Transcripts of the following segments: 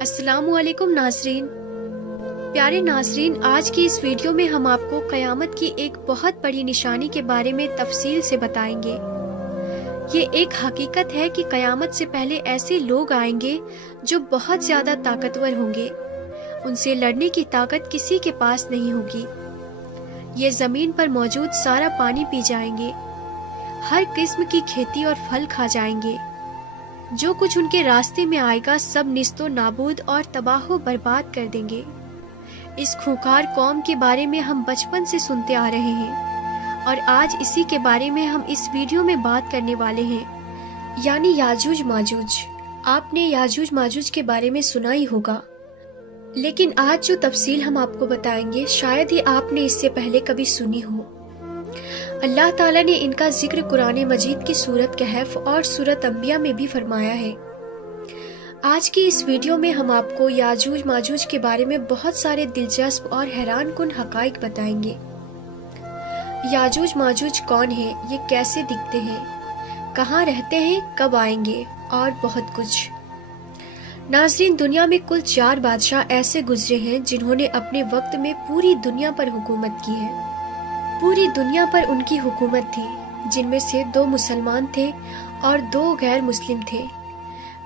السلام علیکم ناظرین۔ پیارے ناظرین، آج کی اس ویڈیو میں ہم آپ کو قیامت کی ایک بہت بڑی نشانی کے بارے میں تفصیل سے بتائیں گے۔ یہ ایک حقیقت ہے کہ قیامت سے پہلے ایسے لوگ آئیں گے جو بہت زیادہ طاقتور ہوں گے، ان سے لڑنے کی طاقت کسی کے پاس نہیں ہوگی۔ یہ زمین پر موجود سارا پانی پی جائیں گے، ہر قسم کی کھیتی اور پھل کھا جائیں گے، جو کچھ ان کے راستے میں آئے گا سب نیست و نابود اور تباہ و برباد کر دیں گے۔ اس خونخوار قوم کے بارے میں ہم بچپن سے سنتے آ رہے ہیں اور آج اسی کے بارے میں ہم اس ویڈیو میں بات کرنے والے ہیں، یعنی یاجوج ماجوج۔ آپ نے یاجوج ماجوج کے بارے میں سنا ہی ہوگا، لیکن آج جو تفصیل ہم آپ کو بتائیں گے شاید ہی آپ نے اس سے پہلے کبھی سنی ہو۔ اللہ تعالیٰ نے ان کا ذکر قرآن مجید کی سورت کہف اور سورت انبیاء میں بھی فرمایا ہے۔ آج کی اس ویڈیو میں ہم آپ کو یاجوج ماجوج کے بارے میں بہت سارے دلچسپ اور حیران کن حقائق بتائیں گے۔ یاجوج ماجوج کون ہیں، یہ کیسے دکھتے ہیں، کہاں رہتے ہیں، کب آئیں گے اور بہت کچھ۔ ناظرین، دنیا میں کل 4 بادشاہ ایسے گزرے ہیں جنہوں نے اپنے وقت میں پوری دنیا پر حکومت کی ہے۔ پوری دنیا پر ان کی حکومت تھی، جن میں سے 2 مسلمان تھے اور 2 غیر مسلم تھے۔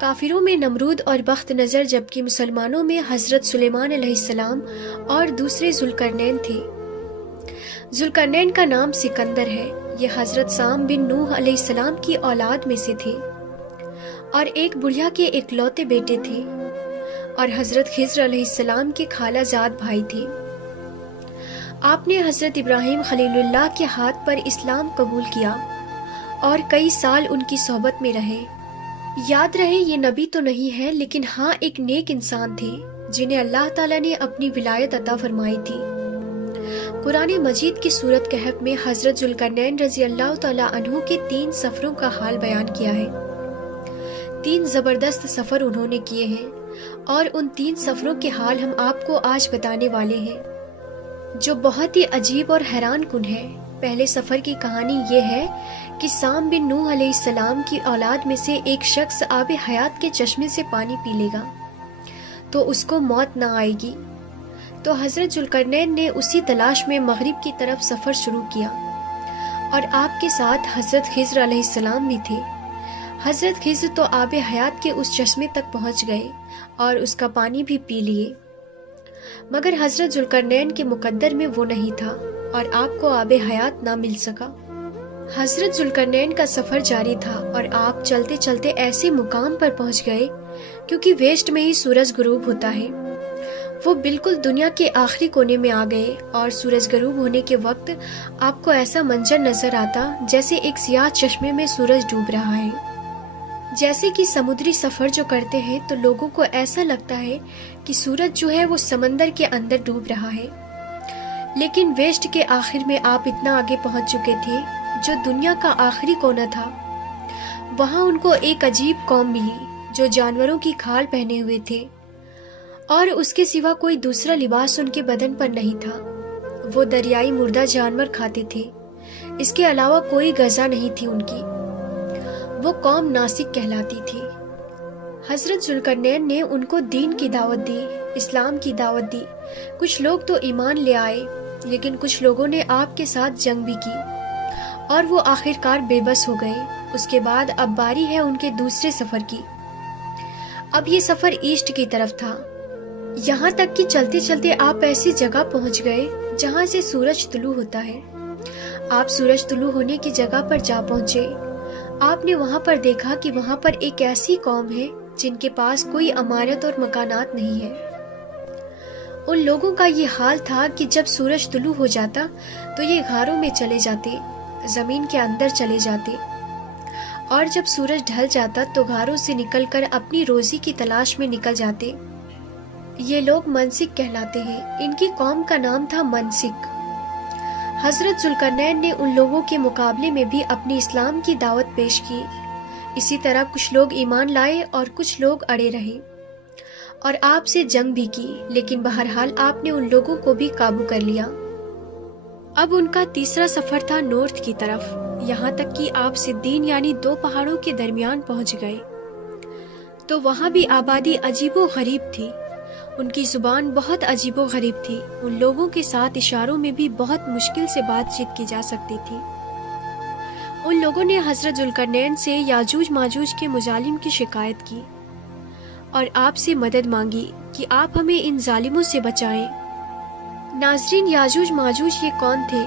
کافروں میں نمرود اور بخت نظر، جبکہ مسلمانوں میں حضرت سلیمان علیہ السلام اور دوسرے ذوالقرنین تھے۔ ذوالقرنین کا نام سکندر ہے، یہ حضرت سام بن نوح علیہ السلام کی اولاد میں سے تھے اور ایک بڑھیا کے اکلوتے بیٹے تھے، اور حضرت خضر علیہ السلام کے خالہ زاد بھائی تھے۔ آپ نے حضرت ابراہیم خلیل اللہ کے ہاتھ پر اسلام قبول کیا اور کئی سال ان کی صحبت میں رہے۔ یاد رہے، یہ نبی تو نہیں ہے، لیکن ہاں ایک نیک انسان تھے جنہیں اللہ تعالیٰ نے اپنی ولایت عطا فرمائی تھی۔ قرآن مجید کی سورت کہف میں حضرت ذوالقرنین رضی اللہ تعالیٰ عنہ کے 3 سفروں کا حال بیان کیا ہے۔ 3 زبردست سفر انہوں نے کیے ہیں اور ان 3 سفروں کے حال ہم آپ کو آج بتانے والے ہیں، جو بہت ہی عجیب اور حیران کن ہے۔ پہلے سفر کی کہانی یہ ہے کہ سام بن نوح علیہ السلام کی اولاد میں سے ایک شخص آب حیات کے چشمے سے پانی پی لے گا تو اس کو موت نہ آئے گی۔ تو حضرت ذوالقرنین نے اسی تلاش میں مغرب کی طرف سفر شروع کیا اور آپ کے ساتھ حضرت خضر علیہ السلام بھی تھے۔ حضرت خضر تو آب حیات کے اس چشمے تک پہنچ گئے اور اس کا پانی بھی پی لیے، مگر حضرت ذوالقرنین کے مقدر میں وہ نہیں تھا اور آپ کو آب حیات نہ مل سکا۔ حضرت ذوالقرنین کا سفر جاری تھا اور آپ چلتے چلتے ایسے مقام پر پہنچ گئے، کیونکہ ویسٹ میں ہی سورج غروب ہوتا ہے۔ وہ بالکل دنیا کے آخری کونے میں آ گئے اور سورج غروب ہونے کے وقت آپ کو ایسا منظر نظر آتا جیسے ایک سیاہ چشمے میں سورج ڈوب رہا ہے۔ جیسے کہ سمندری سفر جو کرتے ہیں تو لوگوں کو ایسا لگتا ہے کہ سورج جو ہے وہ سمندر کے اندر ڈوب رہا ہے، لیکن ویسٹ کے آخر میں آپ اتنا آگے پہنچ چکے تھے جو دنیا کا آخری کونا تھا۔ وہاں ان کو ایک عجیب قوم ملی جو جانوروں کی کھال پہنے ہوئے تھے اور اس کے سوا کوئی دوسرا لباس ان کے بدن پر نہیں تھا۔ وہ دریائی مردہ جانور کھاتے تھے، اس کے علاوہ کوئی غذا نہیں تھی ان کی۔ وہ قوم ناسک کہلاتی تھی۔ حضرت ذوالقرنین نے ان کو دین کی دعوت دی، اسلام کی دعوت دی۔ کچھ لوگ تو ایمان لے آئے، لیکن کچھ لوگوں نے آپ کے ساتھ جنگ بھی کی اور وہ آخرکار بے بس ہو گئے۔ اس کے بعد اب باری ہے ان کے دوسرے سفر کی۔ اب یہ سفر ایسٹ کی طرف تھا، یہاں تک کہ چلتے چلتے آپ ایسی جگہ پہنچ گئے جہاں سے سورج طلوع ہوتا ہے۔ آپ سورج طلوع ہونے کی جگہ پر جا پہنچے۔ آپ نے وہاں پر دیکھا کہ وہاں پر ایک ایسی قوم ہے جن کے پاس کوئی عمارت اور مکانات نہیں ہے۔ ان لوگوں کا یہ حال تھا کہ جب سورج طلوع ہو جاتا تو یہ غاروں میں چلے جاتے، زمین کے اندر چلے جاتے، اور جب سورج ڈھل جاتا تو غاروں سے نکل کر اپنی روزی کی تلاش میں نکل جاتے۔ یہ لوگ منسک کہلاتے ہیں، ان کی قوم کا نام تھا منسک۔ حضرت ذوالقرنین نے ان لوگوں کے مقابلے میں بھی اپنی اسلام کی دعوت پیش کی۔ اسی طرح کچھ لوگ ایمان لائے اور کچھ لوگ اڑے رہے اور آپ سے جنگ بھی کی، لیکن بہرحال آپ نے ان لوگوں کو بھی قابو کر لیا۔ اب ان کا تیسرا سفر تھا نارتھ کی طرف، یہاں تک کہ آپ صدین یعنی 2 پہاڑوں کے درمیان پہنچ گئے۔ تو وہاں بھی آبادی عجیب و غریب تھی۔ ان کی زبان بہت عجیب و غریب تھی۔ ان لوگوں کے ساتھ اشاروں میں بھی بہت مشکل سے بات چیت کی جا سکتی تھی۔ ان لوگوں نے حضرت ذوالقرنین سے یاجوج ماجوج کے مظالم کی شکایت کی اور آپ سے مدد مانگی کہ آپ ہمیں ان ظالموں سے بچائیں۔ ناظرین، یاجوج ماجوج یہ کون تھے؟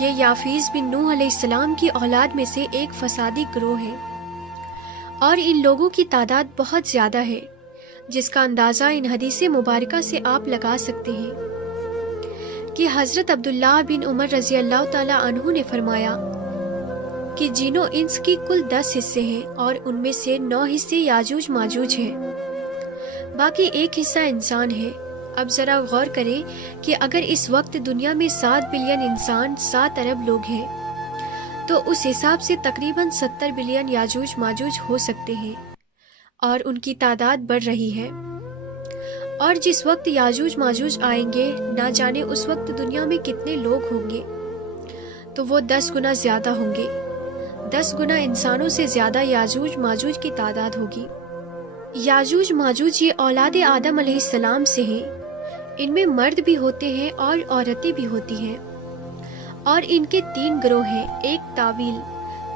یہ یافیس بن نوح علیہ السلام کی اولاد میں سے ایک فسادی گروہ ہے، اور ان لوگوں کی تعداد بہت زیادہ ہے، جس کا اندازہ ان حدیث مبارکہ سے آپ لگا سکتے ہیں کہ حضرت عبداللہ بن عمر رضی اللہ تعالی عنہ نے فرمایا کہ جن و انس کی کل 10 حصے ہیں، اور ان میں سے 9 حصے یاجوج ماجوج ہیں، باقی ایک حصہ انسان ہے۔ اب ذرا غور کریں کہ اگر اس وقت دنیا میں 7 بلین انسان 7 ارب لوگ ہیں، تو اس حساب سے تقریباً 70 بلین یاجوج ماجوج ہو سکتے ہیں، اور ان کی تعداد بڑھ رہی ہے۔ اور جس وقت یاجوج ماجوج آئیں گے، نہ جانے اس وقت دنیا میں کتنے لوگ ہوں گے، تو وہ 10 گنا زیادہ ہوں گے۔ 10 گنا انسانوں سے زیادہ یاجوج ماجوج کی تعداد ہوگی۔ یاجوج ماجوج یہ اولاد آدم علیہ السلام سے ہیں۔ ان میں مرد بھی ہوتے ہیں اور عورتیں بھی ہوتی ہیں، اور ان کے 3 گروہ ہیں، ایک طاویل،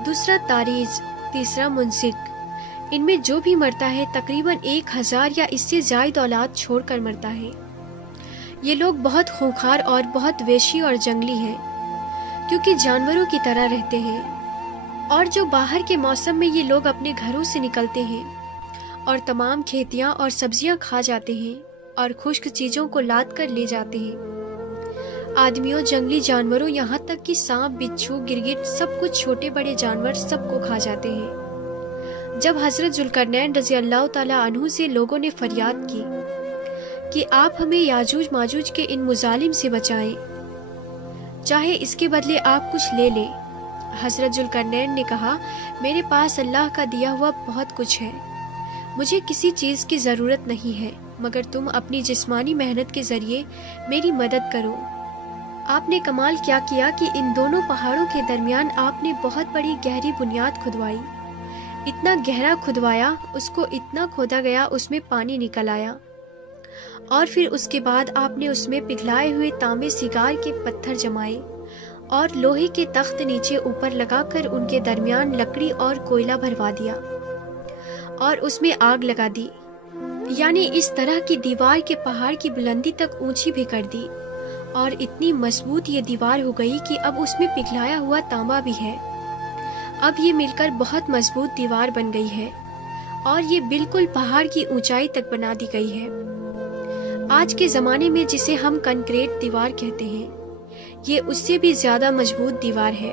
دوسرا تاریز، تیسرا منسک۔ ان میں جو بھی مرتا ہے تقریباً 1000 یا اس سے زائد اولاد چھوڑ کر مرتا ہے۔ یہ لوگ بہت خونخوار اور بہت وحشی اور جنگلی ہیں، کیونکہ جانوروں کی طرح رہتے ہیں۔ اور جو باہر کے موسم میں یہ لوگ اپنے گھروں سے نکلتے ہیں اور تمام کھیتیاں اور سبزیاں کھا جاتے ہیں اور خشک چیزوں کو لاد کر لے جاتے ہیں۔ آدمیوں، جنگلی جانوروں، یہاں تک کہ سانپ، بچھو، گرگٹ، سب کچھ، چھوٹے بڑے جانور سب کو کھا جاتے ہیں۔ جب حضرت ذوالقرنین رضی اللہ تعالی عنہ سے لوگوں نے فریاد کی کہ آپ ہمیں یاجوج ماجوج کے ان مظالم سے بچائیں، چاہے اس کے بدلے آپ کچھ لے لیں، حضرت ذوالقرنین نے کہا، میرے پاس اللہ کا دیا ہوا بہت کچھ ہے، مجھے کسی چیز کی ضرورت نہیں ہے، مگر تم اپنی جسمانی محنت کے ذریعے میری مدد کرو۔ آپ نے کمال کیا کیا کہ ان دونوں پہاڑوں کے درمیان آپ نے بہت بڑی گہری بنیاد کھدوائی، اتنا گہرا کھدوایا، اس کو اتنا کھودا گیا اس میں پانی نکل آیا، اور پھر اس کے بعد آپ نے اس میں پگھلائے ہوئے تانبے سیگار کے پتھر جمائے اور لوہے کے تخت نیچے اوپر لگا کر ان کے درمیان لکڑی اور کوئلہ بھروا دیا اور اس میں آگ لگا دی، یعنی اس طرح کی دیوار کے پہاڑ کی بلندی تک اونچی بھی کر دی، اور اتنی مضبوط یہ دیوار ہو گئی کہ اب اس میں پگھلایا ہوا تانبا بھی ہے۔ اب یہ مل کر بہت مضبوط دیوار بن گئی ہے، اور یہ بالکل پہاڑ کی اونچائی تک بنا دی گئی ہے۔ آج کے زمانے میں جسے ہم کنکریٹ دیوار کہتے ہیں، یہ اس سے بھی زیادہ مضبوط دیوار ہے۔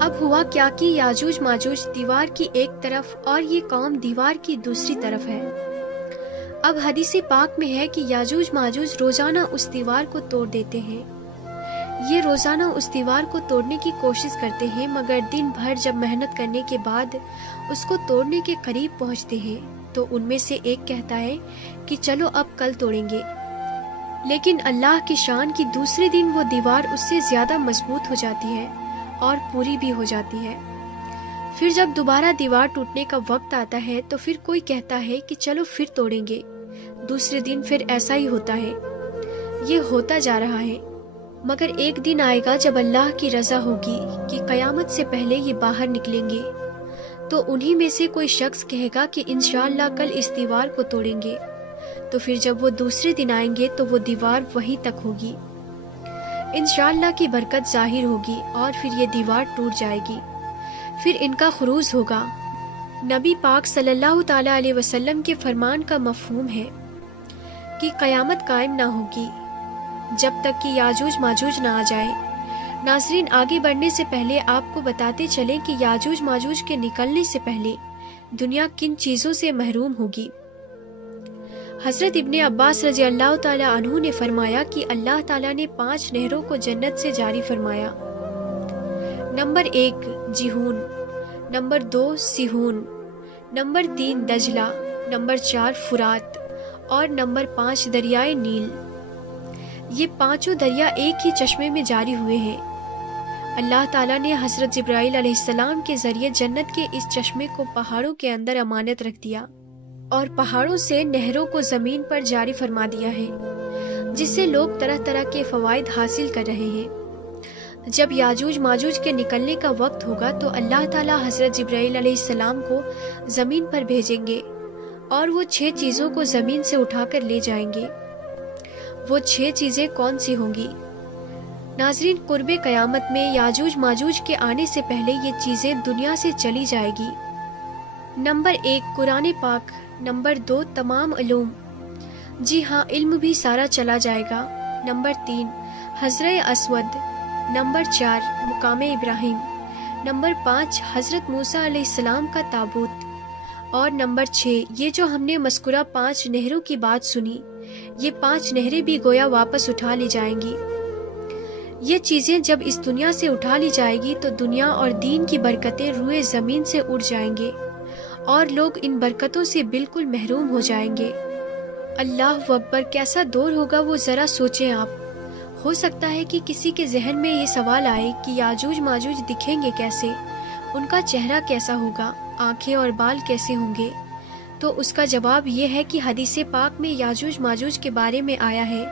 اب ہوا کیا کہ یاجوج ماجوج دیوار کی ایک طرف اور یہ قوم دیوار کی دوسری طرف ہے۔ اب حدیث پاک میں ہے کہ یاجوج ماجوج روزانہ اس دیوار کو توڑ دیتے ہیں۔ یہ روزانہ اس دیوار کو توڑنے کی کوشش کرتے ہیں، مگر دن بھر جب محنت کرنے کے بعد اس کو توڑنے کے قریب پہنچتے ہیں تو ان میں سے ایک کہتا ہے کہ چلو اب کل توڑیں گے، لیکن اللہ کی شان کی دوسرے دن وہ دیوار اس سے زیادہ مضبوط ہو جاتی ہے اور پوری بھی ہو جاتی ہے۔ پھر جب دوبارہ دیوار ٹوٹنے کا وقت آتا ہے تو پھر کوئی کہتا ہے کہ چلو پھر توڑیں گے، دوسرے دن پھر ایسا ہی ہوتا ہے۔ یہ ہوتا جا رہا ہے، مگر ایک دن آئے گا جب اللہ کی رضا ہوگی کہ قیامت سے پہلے یہ باہر نکلیں گے، تو انہی میں سے کوئی شخص کہے گا کہ انشاءاللہ کل اس دیوار کو توڑیں گے، تو پھر جب وہ دوسرے دن آئیں گے تو وہ دیوار وہیں تک ہوگی، انشاءاللہ کی برکت ظاہر ہوگی، اور پھر یہ دیوار ٹوٹ جائے گی، پھر ان کا خروج ہوگا۔ نبی پاک صلی اللہ تعالی علیہ وسلم کے فرمان کا مفہوم ہے کہ قیامت قائم نہ ہوگی جب تک کہ یاجوج ماجوج نہ آ جائے۔ ناظرین، آگے بڑھنے سے پہلے آپ کو بتاتے چلیں کہ یاجوج ماجوج کے نکلنے سے پہلے دنیا کن چیزوں سے محروم ہوگی۔ حضرت ابن عباس رضی اللہ تعالی عنہ نے فرمایا کہ اللہ تعالیٰ نے 5 نہروں کو جنت سے جاری فرمایا۔ نمبر 1 جیہون، نمبر 2 سیہون، نمبر 3 دجلہ، نمبر 4 فرات، اور نمبر 5 دریائے نیل۔ یہ 5 دریا ایک ہی چشمے میں جاری ہوئے ہیں۔ اللہ تعالیٰ نے حضرت جبرائیل علیہ السلام کے ذریعے جنت کے اس چشمے کو پہاڑوں کے اندر امانت رکھ دیا۔ اور پہاڑوں سے نہروں کو زمین پر جاری فرما دیا ہے، جس سے لوگ طرح طرح کے فوائد حاصل کر رہے ہیں۔ جب یاجوج ماجوج کے نکلنے کا وقت ہوگا تو اللہ تعالیٰ حضرت جبرائیل علیہ السلام کو زمین پر بھیجیں گے اور وہ 6 چیزوں کو زمین سے اٹھا کر لے جائیں گے۔ وہ 6 چیزیں کون سی ہوں گی؟ ناظرین، قرب قیامت میں یاجوج ماجوج کے آنے سے پہلے یہ چیزیں دنیا سے چلی جائے گی۔ نمبر 1، قرآن پاک۔ نمبر 2، تمام علوم، جی ہاں، علم بھی سارا چلا جائے گا۔ نمبر 3، حجر اسود۔ نمبر 4، مقام ابراہیم۔ نمبر 5، حضرت موسیٰ علیہ السلام کا تابوت۔ اور نمبر 6، یہ جو ہم نے مذکورہ 5 نہروں کی بات سنی، یہ 5 نہریں بھی گویا واپس اٹھا لی جائیں گی۔ یہ چیزیں جب اس دنیا سے اٹھا لی جائے گی تو دنیا اور دین کی برکتیں روئے زمین سے اڑ جائیں گے اور لوگ ان برکتوں سے بالکل محروم ہو جائیں گے۔ اللہ اکبر، کیسا دور ہوگا وہ ذرا سوچیں آپ۔ ہو سکتا ہے کہ کسی کے ذہن میں یہ سوال آئے کہ یاجوج ماجوج دکھیں گے کیسے، ان کا چہرہ کیسا ہوگا، آنکھیں اور بال کیسے ہوں گے؟ تو اس کا جواب یہ ہے کہ حدیث پاک میں یاجوج ماجوج کے بارے میں آیا ہے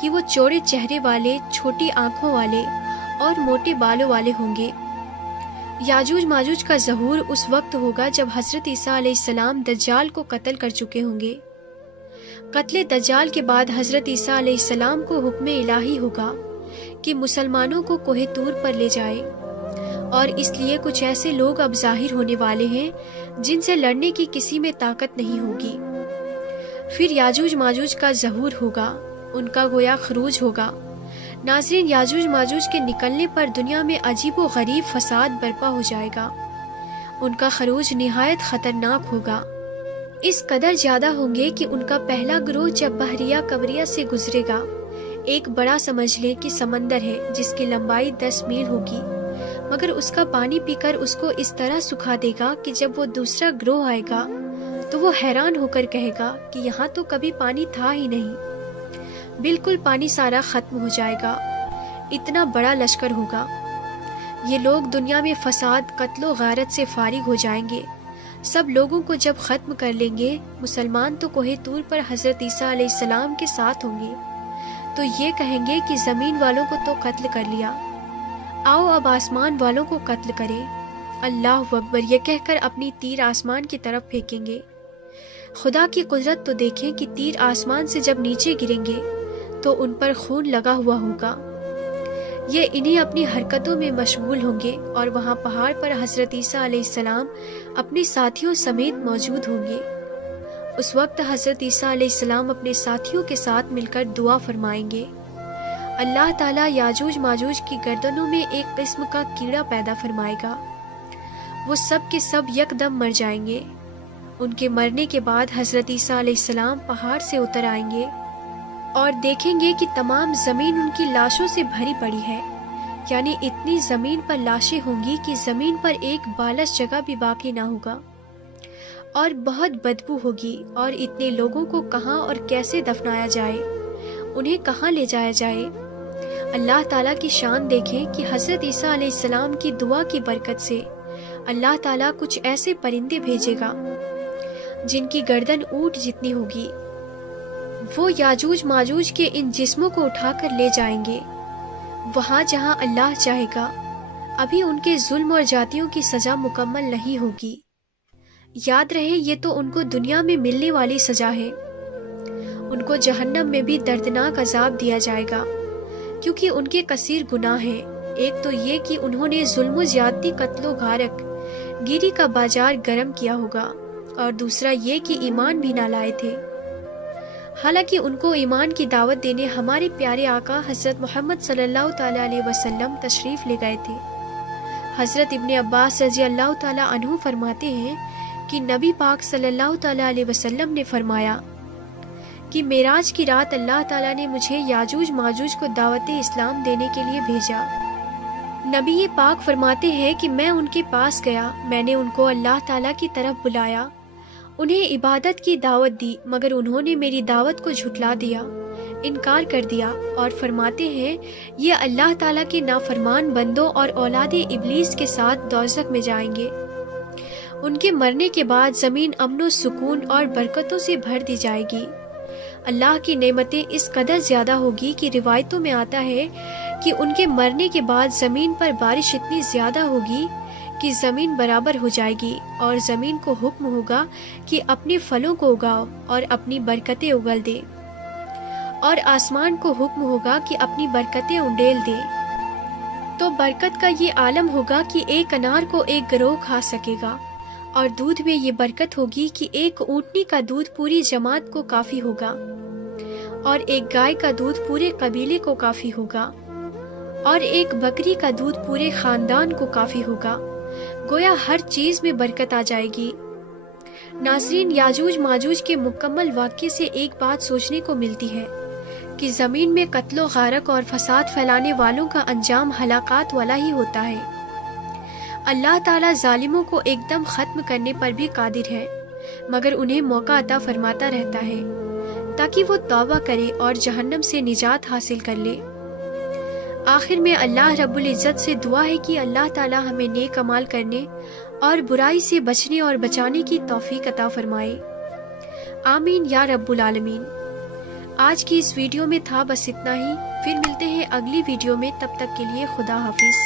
کہ وہ چوڑے چہرے والے، چھوٹی آنکھوں والے اور موٹے بالوں والے ہوں گے۔ یاجوج ماجوج کا ظہور اس وقت ہوگا جب حضرت عیسیٰ علیہ السلام دجال کو قتل کر چکے ہوں گے۔ قتل دجال کے بعد حضرت عیسیٰ علیہ السلام کو حکم الہی ہوگا کہ مسلمانوں کو کوہ طور پر لے جائے، اور اس لیے کچھ ایسے لوگ اب ظاہر ہونے والے ہیں جن سے لڑنے کی کسی میں طاقت نہیں ہوگی۔ پھر یاجوج ماجوج کا ظہور ہوگا، ان کا گویا خروج ہوگا۔ ناظرین، یاجوج ماجوج کے نکلنے پر دنیا میں عجیب و غریب فساد برپا ہو جائے گا۔ ان کا خروج نہایت خطرناک ہوگا، اس قدر زیادہ ہوں گے کہ ان کا پہلا گروہ جب بحریہ کبریہ سے گزرے گا، ایک بڑا سمجھ لیں کہ سمندر ہے جس کی لمبائی 10 میل ہوگی، مگر اس کا پانی پی کر اس کو اس طرح سکھا دے گا کہ جب وہ دوسرا گروہ آئے گا تو وہ حیران ہو کر کہے گا کہ یہاں تو کبھی پانی تھا ہی نہیں، بالکل پانی سارا ختم ہو جائے گا، اتنا بڑا لشکر ہوگا۔ یہ لوگ دنیا میں فساد، قتل و غارت سے فارغ ہو جائیں گے۔ سب لوگوں کو جب ختم کر لیں گے، مسلمان تو کوہ طور پر حضرت عیسیٰ علیہ السلام کے ساتھ ہوں گے، تو یہ کہیں گے کہ زمین والوں کو تو قتل کر لیا، آؤ اب آسمان والوں کو قتل کریں۔ اللہ اکبر، یہ کہہ کر اپنی تیر آسمان کی طرف پھینکیں گے۔ خدا کی قدرت تو دیکھیں کہ تیر آسمان سے جب نیچے گریں گے تو ان پر خون لگا ہوا ہوگا۔ یہ انہیں اپنی حرکتوں میں مشغول ہوں گے، اور وہاں پہاڑ پر حضرت عیسیٰ علیہ السلام اپنے ساتھیوں سمیت موجود ہوں گے۔ اس وقت حضرت عیسیٰ علیہ السلام اپنے ساتھیوں کے ساتھ مل کر دعا فرمائیں گے۔ اللہ تعالیٰ یاجوج ماجوج کی گردنوں میں ایک قسم کا کیڑا پیدا فرمائے گا، وہ سب کے سب یکدم مر جائیں گے۔ ان کے مرنے کے بعد حضرت عیسیٰ علیہ السلام پہاڑ سے اتر آئیں گے اور دیکھیں گے کہ تمام زمین ان کی لاشوں سے بھری پڑی ہے، یعنی اتنی زمین پر لاشیں ہوں گی کہ زمین پر ایک بالش جگہ بھی باقی نہ ہوگا، اور بہت بدبو ہوگی، اور اتنے لوگوں کو کہاں اور کیسے دفنایا جائے، انہیں کہاں لے جایا جائے۔ اللہ تعالیٰ کی شان دیکھیں کہ حضرت عیسیٰ علیہ السلام کی دعا کی برکت سے اللہ تعالیٰ کچھ ایسے پرندے بھیجے گا جن کی گردن اونٹ جتنی ہوگی، وہ یاجوج ماجوج کے ان جسموں کو اٹھا کر لے جائیں گے وہاں جہاں اللہ چاہے گا۔ ابھی ان کے ظلم اور جاتیوں کی سزا مکمل نہیں ہوگی، یاد رہے یہ تو ان کو دنیا میں ملنے والی سزا ہے۔ ان کو جہنم میں بھی دردناک عذاب دیا جائے گا، کیونکہ ان کے کثیر گناہ ہیں۔ ایک تو یہ کہ انہوں نے ظلم و زیادتی، قتل و غارت گیری کا بازار گرم کیا ہوگا، اور دوسرا یہ کہ ایمان بھی نہ لائے تھے، حالانکہ ان کو ایمان کی دعوت دینے ہمارے پیارے آقا حضرت محمد صلی اللہ تعالیٰ علیہ وسلم تشریف لے گئے تھے۔ حضرت ابن عباس رضی اللہ تعالیٰ عنہ فرماتے ہیں کہ نبی پاک صلی اللہ تعالیٰ علیہ وسلم نے فرمایا کہ معراج کی رات اللہ تعالیٰ نے مجھے یاجوج ماجوج کو دعوت اسلام دینے کے لیے بھیجا۔ نبی پاک فرماتے ہیں کہ میں ان کے پاس گیا، میں نے ان کو اللہ تعالیٰ کی طرف بلایا، انہیں عبادت کی دعوت دی، مگر انہوں نے میری دعوت کو جھٹلا دیا، انکار کر دیا، اور فرماتے ہیں یہ اللہ تعالیٰ کے نافرمان بندوں اور اولاد ابلیس کے ساتھ دوزخ میں جائیں گے۔ ان کے مرنے کے بعد زمین امن و سکون اور برکتوں سے بھر دی جائے گی۔ اللہ کی نعمتیں اس قدر زیادہ ہوگی کہ روایتوں میں آتا ہے کہ ان کے مرنے کے بعد زمین پر بارش اتنی زیادہ ہوگی کہ زمین برابر ہو جائے گی، اور زمین کو حکم ہوگا کہ اپنے پھلوں کو اگاؤ اور اپنی برکتیں اگل دے، اور آسمان کو حکم ہوگا کہ اپنی برکتیں انڈیل دے۔ تو برکت کا یہ عالم ہوگا کہ ایک انار کو ایک گروہ کھا سکے گا، اور دودھ میں یہ برکت ہوگی کہ ایک اونٹنی کا دودھ پوری جماعت کو کافی ہوگا، اور ایک گائے کا دودھ پورے قبیلے کو کافی ہوگا، اور ایک بکری کا دودھ پورے خاندان کو کافی ہوگا۔ گویا ہر چیز میں برکت آ جائے گی۔ ناظرین، یاجوج ماجوج کے مکمل واقعے سے ایک بات سوچنے کو ملتی ہے کہ زمین میں قتل و غارت اور فساد پھیلانے والوں کا انجام ہلاکت والا ہی ہوتا ہے۔ اللہ تعالیٰ ظالموں کو ایک دم ختم کرنے پر بھی قادر ہے، مگر انہیں موقع عطا فرماتا رہتا ہے تاکہ وہ توبہ کرے اور جہنم سے نجات حاصل کر لے۔ آخر میں اللہ رب العزت سے دعا ہے کہ اللہ تعالیٰ ہمیں نیک عمال کرنے اور برائی سے بچنے اور بچانے کی توفیق عطا فرمائے۔ آمین یا رب العالمین۔ آج کی اس ویڈیو میں تھا بس اتنا ہی، پھر ملتے ہیں اگلی ویڈیو میں، تب تک کے لیے خدا حافظ۔